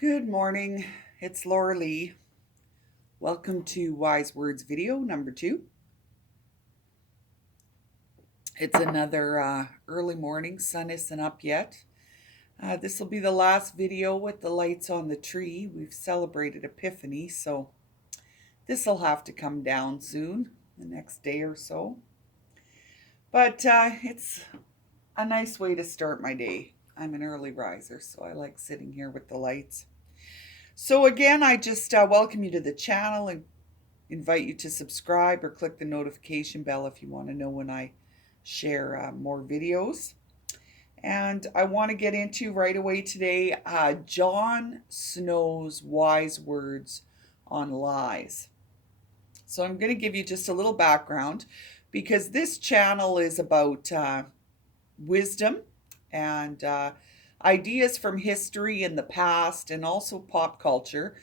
Good morning. It's Laura Lee. Welcome to Wise Words video number 2. It's another early morning. Sun isn't up yet. This will be the last video with the lights on the tree. We've celebrated Epiphany, so this will have to come down soon, the next day or so. But it's a nice way to start my day. I'm an early riser, so I like sitting here with the lights. So again, I just welcome you to the channel and invite you to subscribe or click the notification bell if you want to know when I share more videos. And I want to get into right away today Jon Snow's wise words on lies. So I'm going to give you just a little background because this channel is about wisdom and ideas from history in the past and also pop culture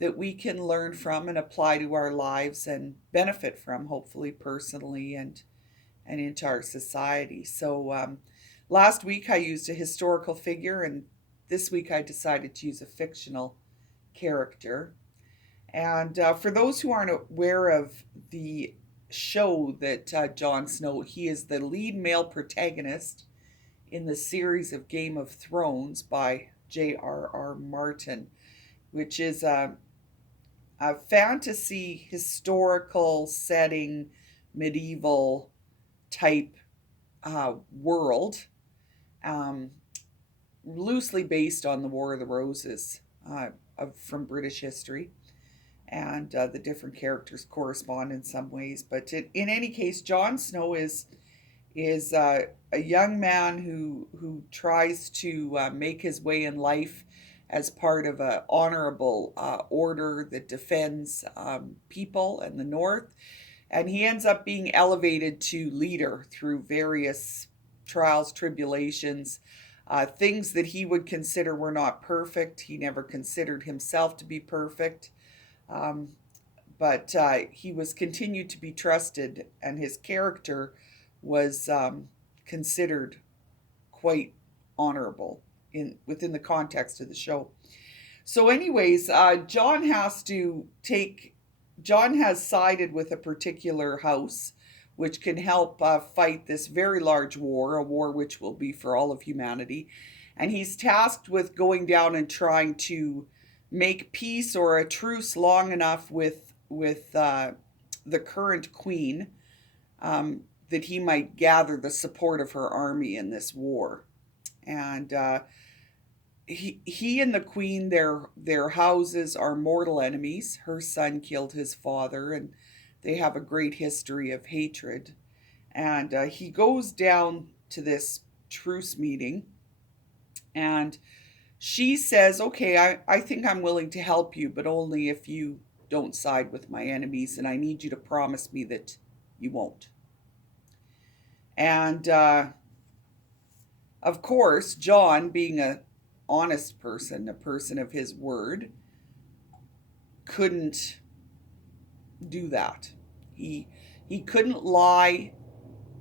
that we can learn from and apply to our lives and benefit from, hopefully personally and into our society. So last week I used a historical figure, and this week I decided to use a fictional character. And for those who aren't aware of the show that Jon Snow, he is the lead male protagonist in the series of Game of Thrones by J.R.R. Martin, which is a fantasy historical setting, medieval type world, um, loosely based on the War of the Roses from British history. And the different characters correspond in some ways. But in any case, Jon Snow is a young man who tries to make his way in life as part of an honorable order that defends people in the North. And he ends up being elevated to leader through various trials, tribulations, things that he would consider were not perfect. He never considered himself to be perfect. Um, but he was continued to be trusted, and his character was considered quite honorable within the context of the show. So, anyways, Jon has sided with a particular house, which can help fight this very large war, a war which will be for all of humanity. And he's tasked with going down and trying to make peace or a truce long enough with the current queen, that he might gather the support of her army in this war. And he and the queen, their houses are mortal enemies. Her son killed his father, and they have a great history of hatred. And he goes down to this truce meeting, and she says, "Okay, I think I'm willing to help you, but only if you don't side with my enemies, and I need you to promise me that you won't." And of course, Jon, being a honest person, a person of his word, couldn't do that. He couldn't lie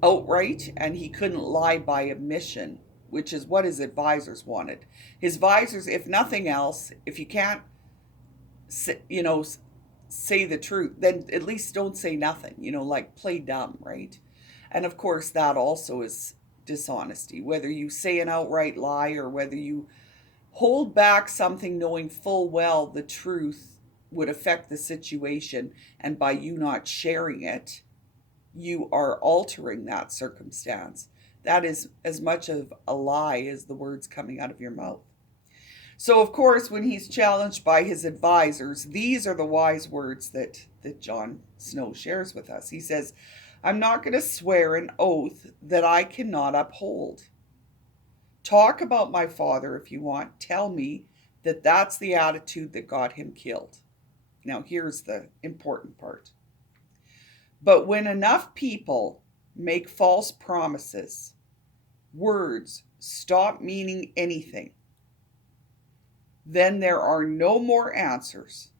outright, and he couldn't lie by omission, which is what his advisors wanted. His advisors, if nothing else, if you can't, you know, say the truth, then at least don't say nothing. Like play dumb, right? And of course, that also is dishonesty. Whether you say an outright lie or whether you hold back something knowing full well the truth would affect the situation, and by you not sharing it, you are altering that circumstance. That is as much of a lie as the words coming out of your mouth. So, of course, when he's challenged by his advisors, these are the wise words that Jon Snow shares with us. He says, "I'm not going to swear an oath that I cannot uphold. Talk about my father if you want. Tell me that that's the attitude that got him killed." Now, here's the important part. "But when enough people make false promises, words stop meaning anything. Then there are no more answers,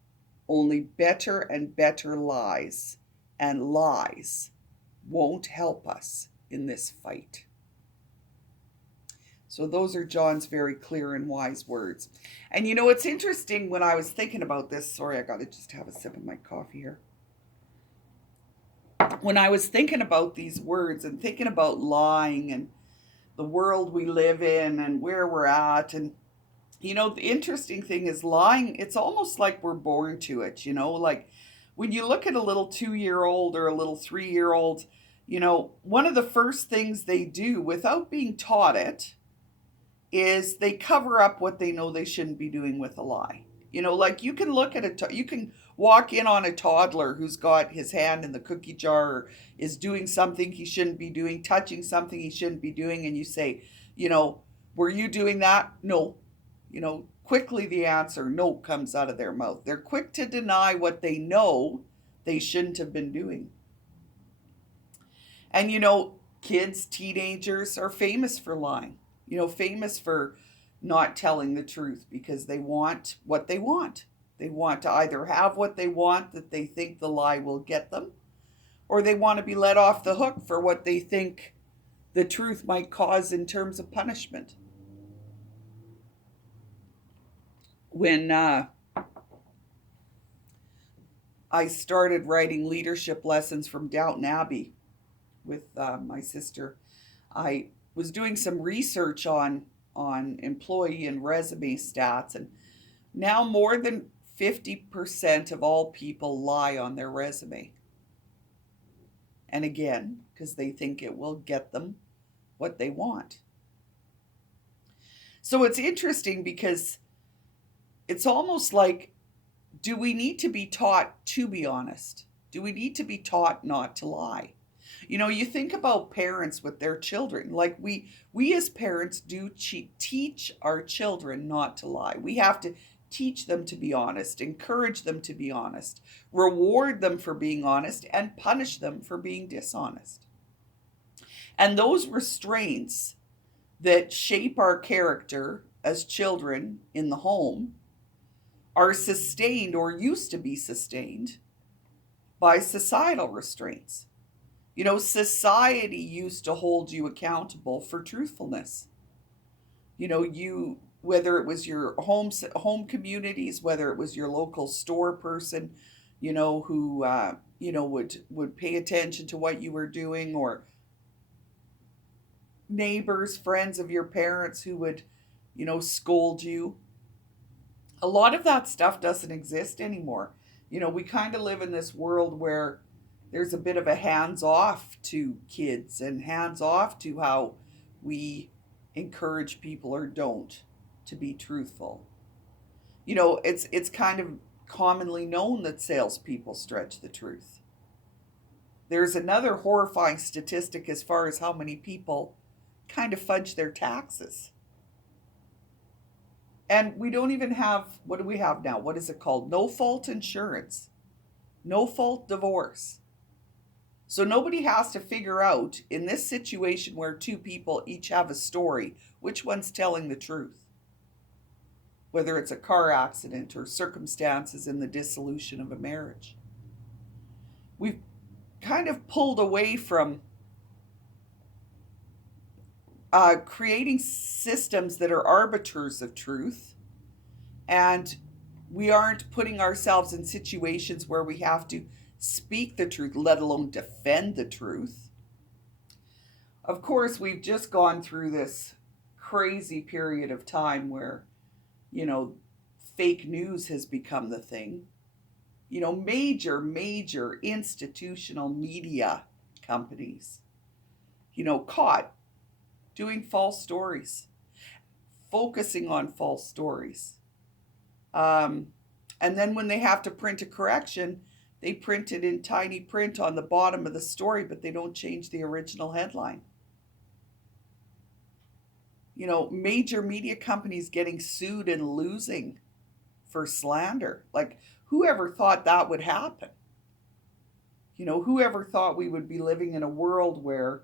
only better and better lies, and lies won't help us in this fight." So those are John's very clear and wise words. And you know, it's interesting when I was thinking about this. Sorry, I got to just have a sip of my coffee here. When I was thinking about these words and thinking about lying and the world we live in and where we're at, and you know, the interesting thing is lying, it's almost like we're born to it, you know, like when you look at a little 2 year old or a little 3 year old, you know, one of the first things they do without being taught it is they cover up what they know they shouldn't be doing with a lie. You know, like you can look at you can walk in on a toddler who's got his hand in the cookie jar or is doing something he shouldn't be doing, touching something he shouldn't be doing, and you say, you know, were you doing that? No. You know, quickly the answer no comes out of their mouth. They're quick to deny what they know they shouldn't have been doing. And you know, kids, teenagers are famous for lying. You know, famous for not telling the truth because they want what they want. They want to either have what they want that they think the lie will get them, or they want to be let off the hook for what they think the truth might cause in terms of punishment. When I started writing leadership lessons from Downton Abbey with my sister, I was doing some research on employee and resume stats, and now more than 50% of all people lie on their resume. And again, because they think it will get them what they want. So it's interesting because it's almost like, do we need to be taught to be honest? Do we need to be taught not to lie? You know, you think about parents with their children. Like we as parents do teach our children not to lie. We have to teach them to be honest, encourage them to be honest, reward them for being honest, and punish them for being dishonest. And those restraints that shape our character as children in the home are sustained or used to be sustained by societal restraints. You know, society used to hold you accountable for truthfulness. You know, whether it was your home communities, whether it was your local store person, you know, who you know would pay attention to what you were doing, or neighbors, friends of your parents who would, you know, scold you. A lot of that stuff doesn't exist anymore. You know, we kind of live in this world where there's a bit of a hands off to kids and hands off to how we encourage people or don't to be truthful. You know, it's kind of commonly known that salespeople stretch the truth. There's another horrifying statistic as far as how many people kind of fudge their taxes. And we don't even have, what do we have now? What is it called? No fault insurance, no fault divorce. So nobody has to figure out in this situation where two people each have a story, which one's telling the truth, whether it's a car accident or circumstances in the dissolution of a marriage. We've kind of pulled away from creating systems that are arbiters of truth, and we aren't putting ourselves in situations where we have to speak the truth, let alone defend the truth. Of course, we've just gone through this crazy period of time where, you know, fake news has become the thing. You know, major institutional media companies, you know, caught doing false stories, focusing on false stories. And then when they have to print a correction, they print it in tiny print on the bottom of the story, but they don't change the original headline. You know, major media companies getting sued and losing for slander. Like, whoever thought that would happen? You know, whoever thought we would be living in a world where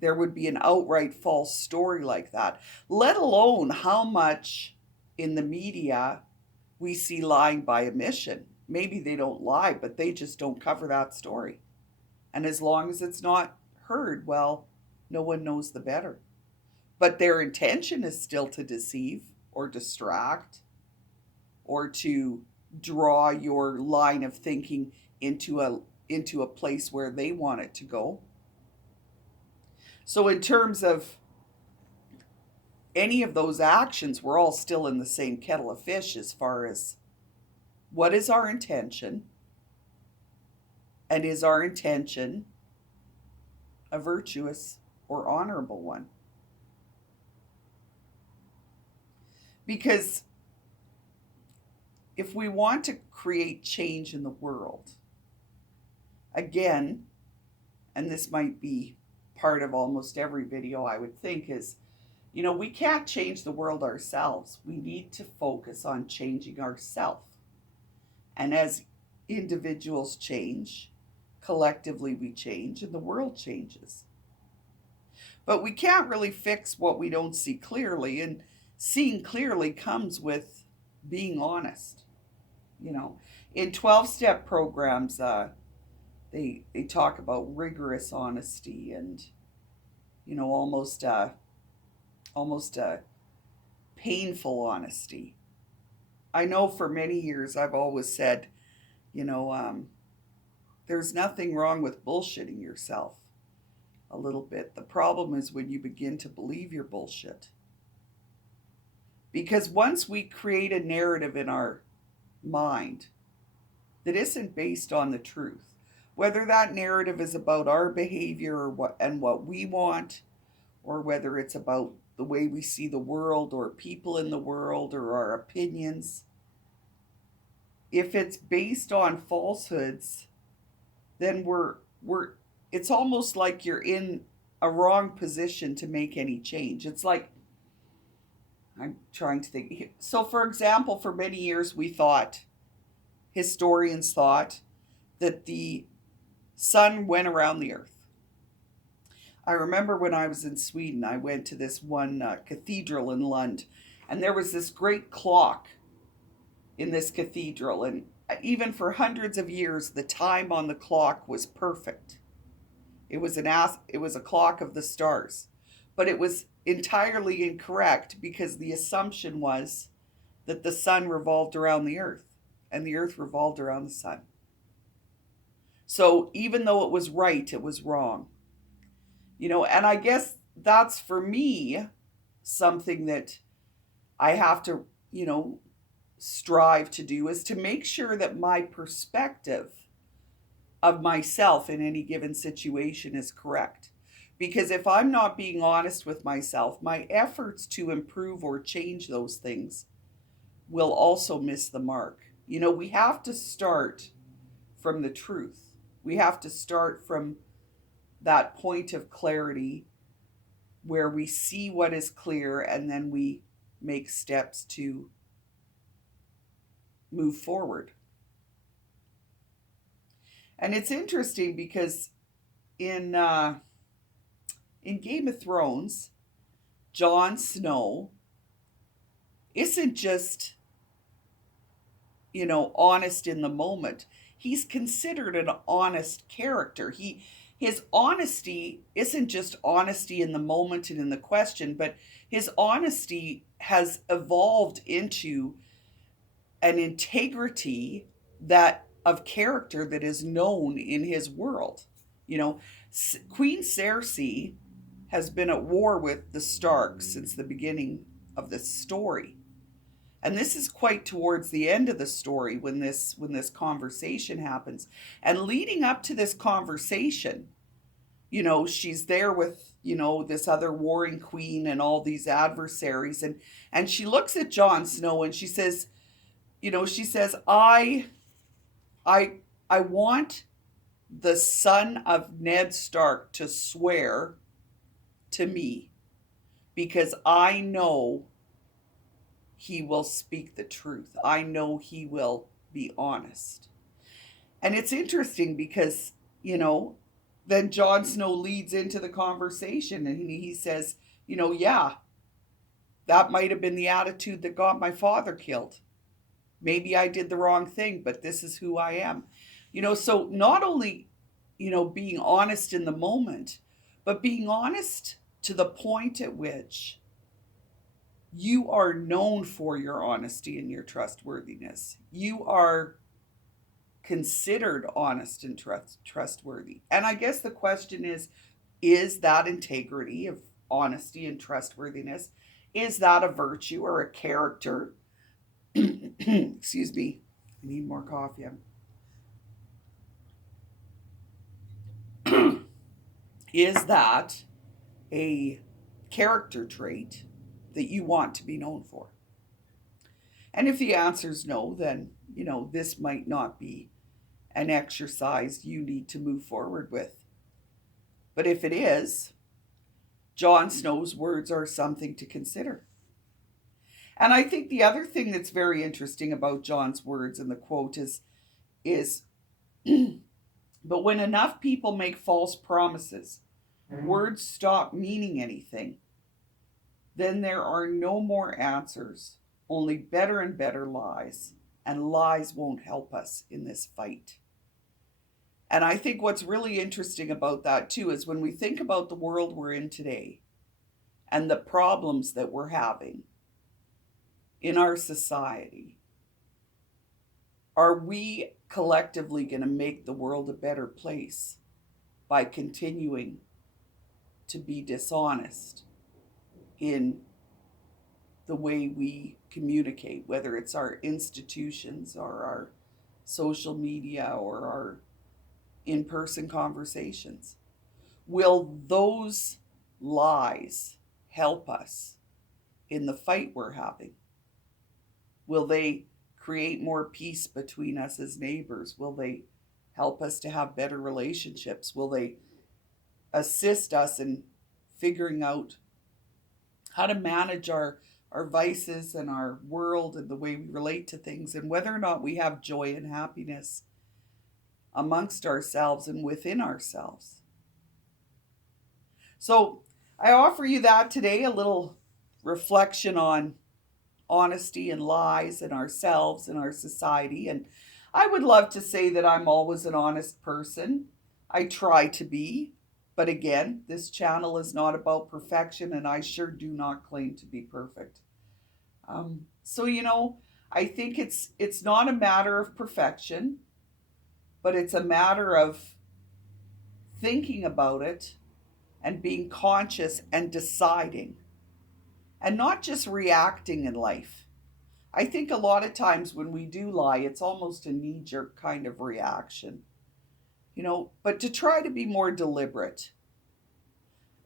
there would be an outright false story like that, let alone how much in the media we see lying by omission. Maybe they don't lie, but they just don't cover that story. And as long as it's not heard, well, no one knows the better. but their intention is still to deceive or distract or to draw your line of thinking into a place where they want it to go. So in terms of any of those actions, we're all still in the same kettle of fish as far as what is our intention, and is our intention a virtuous or honorable one? Because if we want to create change in the world, again, and this might be part of almost every video I would think, is, we can't change the world ourselves. We need to focus on changing ourselves. And as individuals change, collectively we change and the world changes. But we can't really fix what we don't see clearly, and seeing clearly comes with being honest. In 12-step programs, they talk about rigorous honesty and almost a painful honesty. I know for many years I've always said, there's nothing wrong with bullshitting yourself a little bit. The problem is when you begin to believe your bullshit. Because once we create a narrative in our mind that isn't based on the truth, whether that narrative is about our behavior or what we want, or whether it's about the way we see the world or people in the world or our opinions, if it's based on falsehoods, then it's almost like you're in a wrong position to make any change. It's like, I'm trying to think. So for example, for many years historians thought that the sun went around the earth. I remember when I was in Sweden, I went to this one cathedral in Lund, and there was this great clock in this cathedral, and even for hundreds of years, the time on the clock was perfect. It was a clock of the stars, but it was entirely incorrect because the assumption was that the sun revolved around the earth and the earth revolved around the sun. So even though it was right, it was wrong. And I guess that's for me something that I have to, strive to do, is to make sure that my perspective of myself in any given situation is correct. Because if I'm not being honest with myself, my efforts to improve or change those things will also miss the mark. We have to start from the truth. We have to start from that point of clarity where we see what is clear, and then we make steps to move forward. And it's interesting because in Game of Thrones, Jon Snow isn't just, honest in the moment. He's considered an honest character. His honesty isn't just honesty in the moment and in the question, but his honesty has evolved into an integrity of character that is known in his world. Queen Cersei has been at war with the Starks since the beginning of this story. And this is quite towards the end of the story when this conversation happens. And leading up to this conversation, she's there with, this other warring queen and all these adversaries. And she looks at Jon Snow and she says, I want the son of Ned Stark to swear to me because I know he will speak the truth. I know he will be honest. And it's interesting because, then Jon Snow leads into the conversation and he says, yeah, that might have been the attitude that got my father killed. Maybe I did the wrong thing, but this is who I am. So not only, being honest in the moment, but being honest to the point at which you are known for your honesty and your trustworthiness. You are considered honest and trustworthy. And I guess the question is that integrity of honesty and trustworthiness, is that a virtue or a character? Excuse me, I need more coffee. Is that a character trait that you want to be known for? And if the answer is no, then, this might not be an exercise you need to move forward with. But if it is, Jon Snow's words are something to consider. And I think the other thing that's very interesting about Jon's words in the quote is but when enough people make false promises, words stop meaning anything, then there are no more answers, only better and better lies, and lies won't help us in this fight. And I think what's really interesting about that too is when we think about the world we're in today and the problems that we're having in our society, are we collectively going to make the world a better place by continuing to be dishonest in the way we communicate, whether it's our institutions or our social media or our in-person conversations? Will those lies help us in the fight we're having? Will they create more peace between us as neighbors? Will they help us to have better relationships? Will they assist us in figuring out how to manage our vices and our world and the way we relate to things, and whether or not we have joy and happiness amongst ourselves and within ourselves? So I offer you that today, a little reflection on honesty and lies and ourselves and our society. And I would love to say that I'm always an honest person. I try to be. But again, this channel is not about perfection, and I sure do not claim to be perfect. So, I think it's not a matter of perfection, but it's a matter of thinking about it and being conscious and deciding, and not just reacting in life. I think a lot of times when we do lie, it's almost a knee-jerk kind of reaction, but to try to be more deliberate.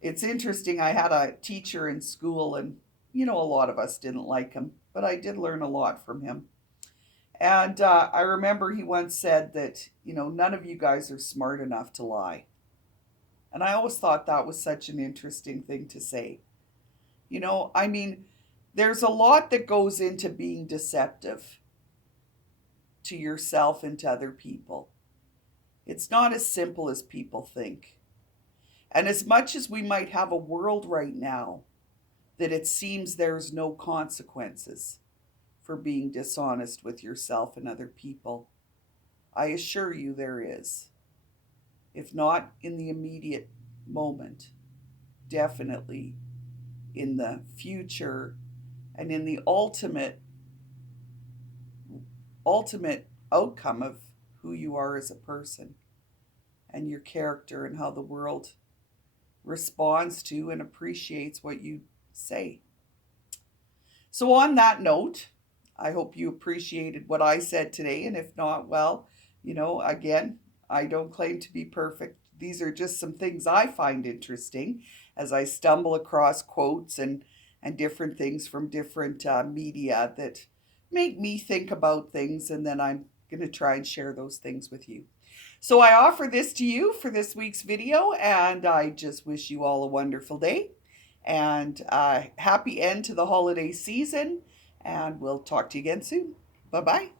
It's interesting, I had a teacher in school, and, a lot of us didn't like him, but I did learn a lot from him. And I remember he once said that, none of you guys are smart enough to lie. And I always thought that was such an interesting thing to say. There's a lot that goes into being deceptive to yourself and to other people. It's not as simple as people think. And as much as we might have a world right now that it seems there's no consequences for being dishonest with yourself and other people, I assure you there is. If not in the immediate moment, definitely in the future, and in the ultimate outcome of who you are as a person and your character and how the world responds to and appreciates what you say. So on that note, I hope you appreciated what I said today, and if not, well, again, I don't claim to be perfect. These are just some things I find interesting as I stumble across quotes and different things from different media that make me think about things, and then I'm going to try and share those things with you. So I offer this to you for this week's video, and I just wish you all a wonderful day and happy end to the holiday season, and we'll talk to you again soon. Bye-bye.